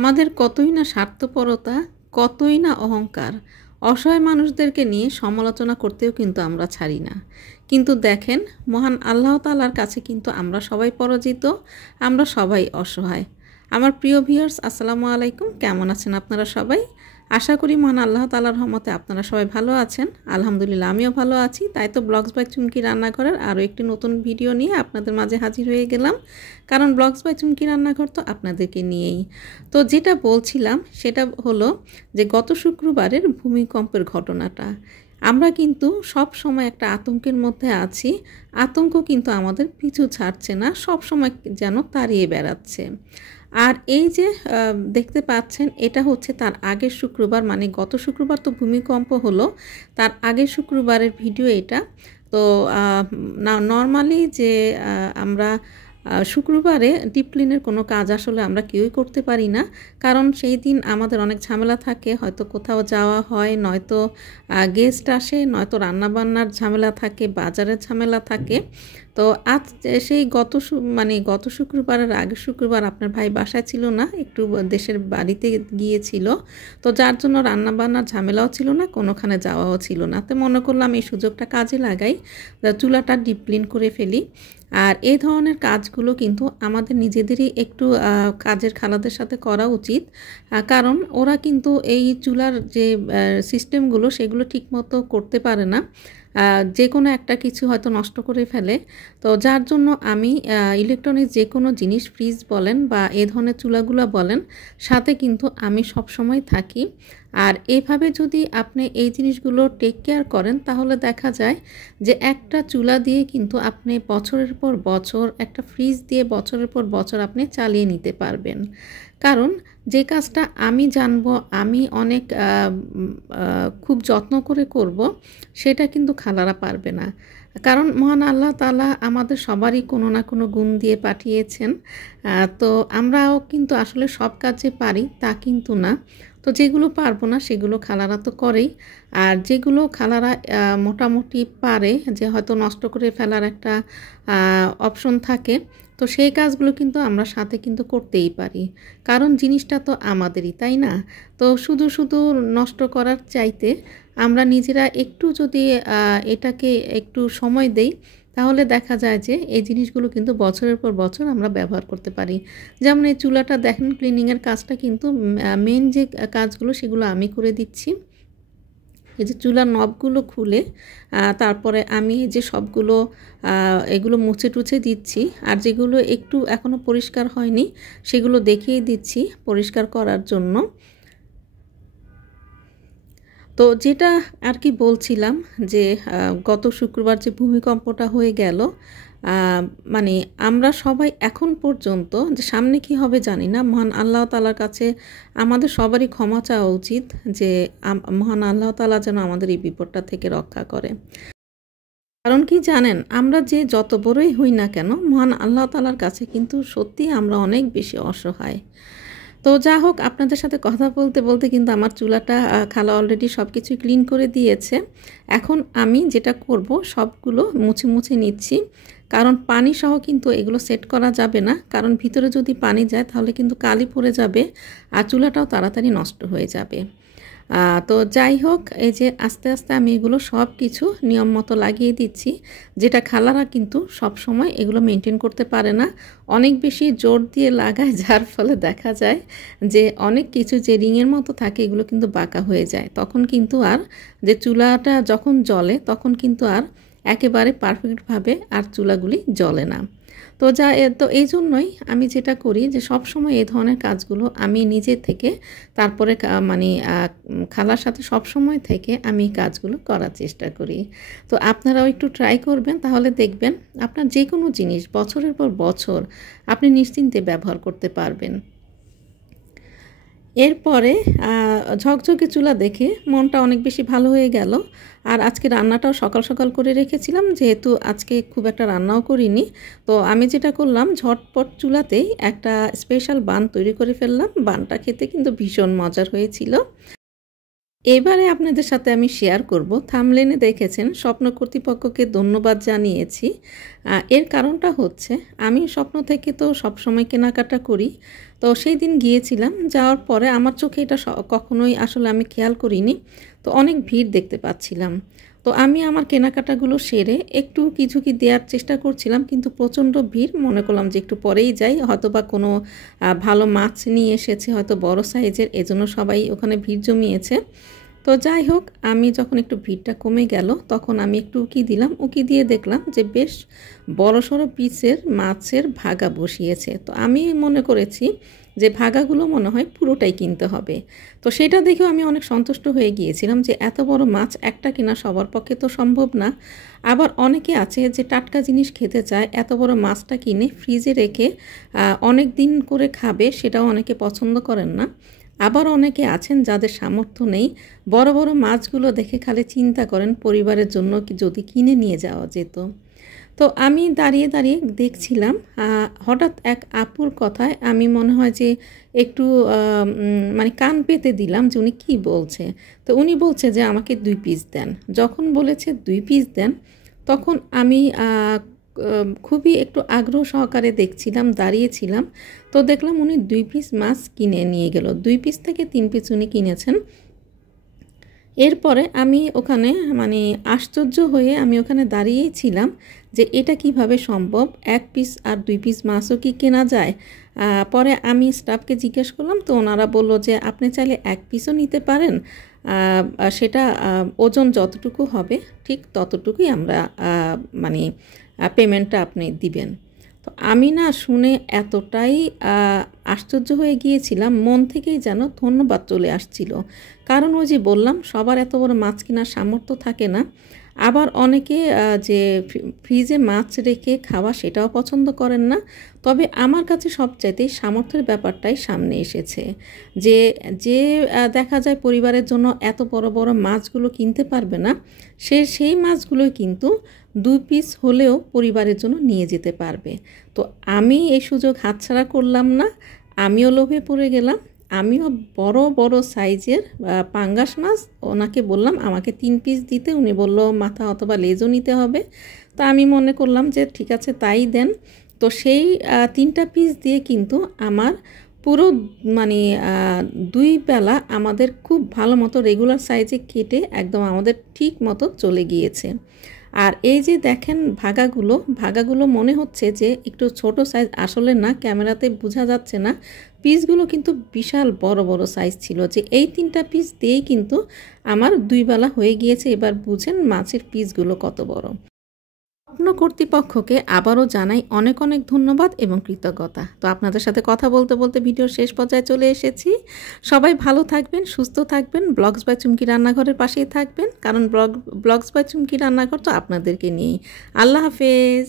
আমাদের কতই না স্বার্থপরতা, কতই না অহংকার, অসহায় মানুষদেরকে নিয়ে সমালোচনা করতেও কিন্তু আমরা ছাড়ি না। কিন্তু দেখেন, মহান আল্লাহ তাআলার কাছে কিন্তু আমরা সবাই পরাজিত, আমরা সবাই অসহায়। আমার প্রিয় ভিউয়ার্স, আসসালামু আলাইকুম। কেমন আছেন আপনারা সবাই? আশা করি মহান আল্লাহ তাআলার রহমতে আপনারা সবাই ভালো আছেন। আলহামদুলিল্লাহ, আমিও ভালো আছি। তাই তো ব্লগস বাই চুমকি রান্নাঘরের আরও একটি নতুন ভিডিও নিয়ে আপনাদের মাঝে হাজির হয়ে গেলাম। কারণ ব্লগস বাই চুমকি রান্নাঘর তো আপনাদেরকে নিয়েই। তো যেটা বলছিলাম সেটা হলো যে গত শুক্রবারের ভূমিকম্পের ঘটনাটা। আমরা কিন্তু সব সময় একটা আতঙ্কের মধ্যে আছি। আতঙ্ক কিন্তু আমাদের পিছু ছাড়ছে না, সব সময় যেন তাড়িয়ে বেড়াচ্ছে। আর এই যে দেখতে পাচ্ছেন, এটা হচ্ছে তার আগের শুক্রবার, মানে গত শুক্রবার তো ভূমিকম্প হলো, তার আগের শুক্রবারের ভিডিও এটা। তো নর্মালি যে আমরা শুক্রবারে ডিপ ক্লিনের কোনো কাজ আসলে আমরা কেউই করতে পারি না, কারণ সেই দিন আমাদের অনেক ঝামেলা থাকে। হয়তো কোথাও যাওয়া হয়, নয়তো গেস্ট আসে, নয়তো রান্নাবান্নার ঝামেলা থাকে, বাজারের ঝামেলা থাকে। তো আজ সেই গত শুক্রবারের আগের শুক্রবার আপনার ভাই বাসায় ছিল না, একটু দেশের বাড়িতে গিয়েছিল। তো যার জন্য রান্নাবান্নার ঝামেলাও ছিল না, কোনোখানে যাওয়াও ছিল না। তো মনে করলাম এই সুযোগটা কাজে লাগাই, চুলাটা ডিপ ক্লিন করে ফেলি। আর এই ধরনের কাজগুলো কিন্তু আমাদের নিজেদেরই একটু কাজের খালাদের সাথে করা উচিত, কারণ ওরা কিন্তু এই চুলার যে সিস্টেমগুলো সেগুলো ঠিকমতো করতে পারে না, যে কোনো একটা কিছু হয়তো নষ্ট করে ফেলে। তো যার জন্য আমি ইলেকট্রনিক্স যে কোনো জিনিস, ফ্রিজ বলেন বা এ ধরনের চুলাগুলো বলেন, সাথে কিন্তু আমি সব সময় থাকি। আর এইভাবে যদি আপনি এই জিনিসগুলো টেক কেয়ার করেন, তাহলে দেখা যায় যে একটা চুলা দিয়ে কিন্তু আপনি বছরের পর বছর, একটা ফ্রিজ দিয়ে বছরের পর বছর আপনি চালিয়ে নিতে পারবেন। কারণ যে কাজটা আমি জানবো, আমি অনেক খুব যত্ন করে করব, সেটা কিন্তু খালারা পারবে না। কারণ মহান আল্লাহ তাআলা আমাদের সবারই কোনো না কোনো গুণ দিয়ে পাঠিয়েছেন। তো আমরাও কিন্তু আসলে সব কাজে পারি তা কিন্তু না। তো যেগুলো পারবো না সেগুলো খালারা তো করেই। আর যেগুলো খালারা মোটামুটি পারে, যে হয়তো নষ্ট করে ফেলার একটা অপশন থাকে, তো সেই কাজগুলো কিন্তু আমরা সাথে কিন্তু করতেই পারি, কারণ জিনিসটা তো আমাদেরই, তাই না? তো শুধু শুধু নষ্ট করার চাইতে আমরা নিজেরা একটু যদি এটাকে একটু সময় দেই, তাহলে দেখা যায় যে এই জিনিসগুলো কিন্তু বছরের পর বছর আমরা ব্যবহার করতে পারি। যেমন এই চুলাটা দেখেন, ক্লিনিংয়ের কাজটা কিন্তু মেন যে কাজগুলো সেগুলো আমি করে দিচ্ছি। এই যে চুলার নবগুলো খুলে তারপরে আমি যে সবগুলো এগুলো মুছে টুছে দিচ্ছি, আর যেগুলো একটু এখনও পরিষ্কার হয়নি সেগুলো দেখিয়ে দিচ্ছি পরিষ্কার করার জন্য। তো যেটা আর কি বলছিলাম, যে গত শুক্রবার যে ভূমিকম্পটা হয়ে গেল, মানে আমরা সবাই এখন পর্যন্ত, যে সামনে কি হবে জানি না, মহান আল্লাহ তাআলার কাছে আমাদের সবারই ক্ষমা চাওয়া উচিত, যে মহান আল্লাহ তাআলা যেন আমাদের এই বিপদটা থেকে রক্ষা করে। কারণ কি জানেন, আমরা যে যত বড়ই হই না কেন, মহান আল্লাহ তাআলার কাছে কিন্তু সত্যি আমরা অনেক বেশি অসহায়। তো যা হোক, আপনাদের সাথে কথা বলতে বলতে কিন্তু আমার চুলাটা খালা অলরেডি সব কিছুই ক্লিন করে দিয়েছে। এখন আমি যেটা করব, সবগুলো মুছে মুছে নিচ্ছি, কারণ পানি সহ কিন্তু এগুলো সেট করা যাবে না, কারণ ভিতরে যদি পানি যায় তাহলে কিন্তু কালি পড়ে যাবে আর চুলাটাও তাড়াতাড়ি নষ্ট হয়ে যাবে। তো যাই হোক, এই যে আস্তে আস্তে আমি এগুলো সব কিছু নিয়ম মতো লাগিয়ে দিচ্ছি, যেটা খালারা কিন্তু সব সময় এগুলো মেনটেন করতে পারে না, অনেক বেশি জোর দিয়ে লাগায়, যার ফলে দেখা যায় যে অনেক কিছু যে রিংয়ের মতো থাকে এগুলো কিন্তু বাঁকা হয়ে যায়। তখন কিন্তু আর যে চুলাটা যখন জ্বলে তখন কিন্তু আর একেবারে পারফেক্টভাবে আর চুলাগুলি জ্বলে না। তো এই জন্যই আমি যেটা করি, যে সব সময় এই ধরনের কাজগুলো আমি নিজে থেকে, তারপরে মানে খালার সাথে সব সময় থেকে আমি কাজগুলো করার চেষ্টা করি। তো আপনারাও একটু ট্রাই করবেন, তাহলে দেখবেন আপনার যে কোনো জিনিস বছরের পর বছর আপনি নিশ্চিন্তে ব্যবহার করতে পারবেন। এরপরে ঝকঝকে চুলা দেখে মনটা অনেক বেশি ভালো হয়ে গেল। আর আজকে রান্নাটাও সকাল সকাল করে রেখেছিলাম, যেহেতু আজকে খুব একটা রান্নাও করিনি। তো আমি যেটা করলাম, ঝটপট চুলাতেই একটা স্পেশাল বান তৈরি করে ফেললাম। বানটা খেতে কিন্তু ভীষণ মজার হয়েছিল। এবারে আপনাদের সাথে আমি শেয়ার করব, থাম্বনেইলে দেখেছেন স্বপ্ন কর্তৃপক্ষকে ধন্যবাদ জানিয়েছি। এর কারণটা হচ্ছে আমি স্বপ্ন থেকে তো সবসময় কেনাকাটা করি। তো সেই দিন গিয়েছিলাম, যাওয়ার পরে আমার চোখে এটা কখনোই আসলে আমি খেয়াল করিনি। তো অনেক ভিড় দেখতে পাচ্ছিলাম। তো আমি আমার কেনাকাটাগুলো সেরে একটু কিছু কি দেওয়ার চেষ্টা করছিলাম, কিন্তু প্রচণ্ড ভিড়। মনে করলাম যে একটু পরেই যাই, হয়তো বা কোনো ভালো মাছ নিয়ে এসেছে, হয়তো বড় সাইজের, এজন্য সবাই ওখানে ভিড় জমিয়েছে। তো যাই হোক, আমি যখন একটু ভিড়টা কমে গেল তখন আমি একটু উকি দিলাম। উকি দিয়ে দেখলাম যে বেশ বড়সড় পিসের মাছের ভাগা বসিয়েছে। তো আমি মনে করেছি যে ভাগাগুলো মনে হয় পুরোটাই কিনতে হবে। তো সেটা দেখেও আমি অনেক সন্তুষ্ট হয়ে গিয়েছিলাম যে এত বড় মাছ একটা কেনা সবার পক্ষে তো সম্ভব না। আবার অনেকে আছে যে টাটকা জিনিস খেতে চায়, এত বড় মাছটা কিনে ফ্রিজে রেখে অনেক দিন করে খাবে, সেটাও অনেকে পছন্দ করেন না। আবার অনেকে আছেন যাদের সামর্থ্য নেই, বড় বড় মাছগুলো দেখে খালি চিন্তা করেন পরিবারের জন্য যদি কিনে নিয়ে যাওয়া যেত। তো আমি দাঁড়িয়ে দাঁড়িয়ে দেখছিলাম, হঠাৎ এক আপুর কথায় আমি মনে হয় যে একটু মানে কান পেতে দিলাম যে উনি কী বলছে। তো উনি বলছে যে আমাকে 2 পিস দেন। যখন বলেছে 2 পিস দেন, তখন আমি খুবই একটু আগ্রহ সহকারে দেখছিলাম, দাঁড়িয়েছিলাম। তো দেখলাম উনি 2 পিস মাছ কিনে নিয়ে গেল। 2 পিস থেকে 3 পিস উনি কিনেছেন। এরপরে আমি ওখানে মানে আশ্চর্য হয়ে আমি ওখানে দাঁড়িয়েই ছিলাম যে এটা কিভাবে সম্ভব, 1 পিস আর 2 পিস মাছও কি কেনা যায়। পরে আমি স্টাফকে জিজ্ঞেস করলাম, তো ওনারা বলল যে আপনি চাইলে 1 পিসও নিতে পারেন, সেটা ওজন যতটুকু হবে ঠিক ততটুকুই আমরা মানে পেমেন্টটা আপনি দিবেন। তো আমি না শুনে এতটাই আশ্চর্য হয়ে গিয়েছিলাম, মন থেকেই যেন ধন্যবাদ চলে আসছিল। কারণ ওই যে বললাম, সবার এত বড় মাছ কেনার সামর্থ্য থাকে না। আবার অনেকে যে ফ্রিজে মাছ রেখে খাওয়া সেটাও পছন্দ করেন না। তবে আমার কাছে সবচাইতে সামর্থ্যের ব্যাপারটাই সামনে এসেছে। যে যে দেখা যায় পরিবারের জন্য এত বড় বড় মাছগুলো কিনতে পারবে না, সেই মাছগুলোই কিন্তু 2 পিস হলেও পরিবারের জন্য নিয়ে যেতে পারবে। তো আমি এই সুযোগ হাতছাড়া করলাম না, আমিও লোভে পড়ে গেলাম। আমিও বড় বড় সাইজের পাঙ্গাস মাছ ওনাকে বললাম আমাকে 3 পিস দিতে। উনি বলল মাথা অথবা লেজও নিতে হবে। তো আমি মনে করলাম যে ঠিক আছে তাই দেন। তো সেই 3টা পিস দিয়ে কিন্তু আমার পুরো মানে 2 বেলা আমাদের খুব ভালো মতো রেগুলার সাইজে কেটে একদম আমাদের ঠিক মতো চলে গিয়েছে। আর এই যে দেখেন ভাগাগুলো মনে হচ্ছে যে একটু ছোট সাইজ, আসলে না, ক্যামেরাতে বোঝা যাচ্ছে না। পিসগুলো কিন্তু বিশাল বড় বড় সাইজ ছিল, যে এই 3টা পিস দিয়েই কিন্তু আমার 2 বেলা হয়ে গিয়েছে। এবার বুঝেন মাছের পিসগুলো কত বড়। স্বপ্ন কর্তৃপক্ষকে আবারও জানাই অনেক অনেক ধন্যবাদ এবং কৃতজ্ঞতা। তো আপনাদের সাথে কথা বলতে বলতে ভিডিওর শেষ পর্যায়ে চলে এসেছি। সবাই ভালো থাকবেন, সুস্থ থাকবেন, ব্লগস বাই চুমকি রান্নাঘরের পাশেই থাকবেন, কারণ ব্লগস বাই চুমকি রান্নাঘর তো আপনাদেরকে নিয়েই। আল্লাহ হাফেজ।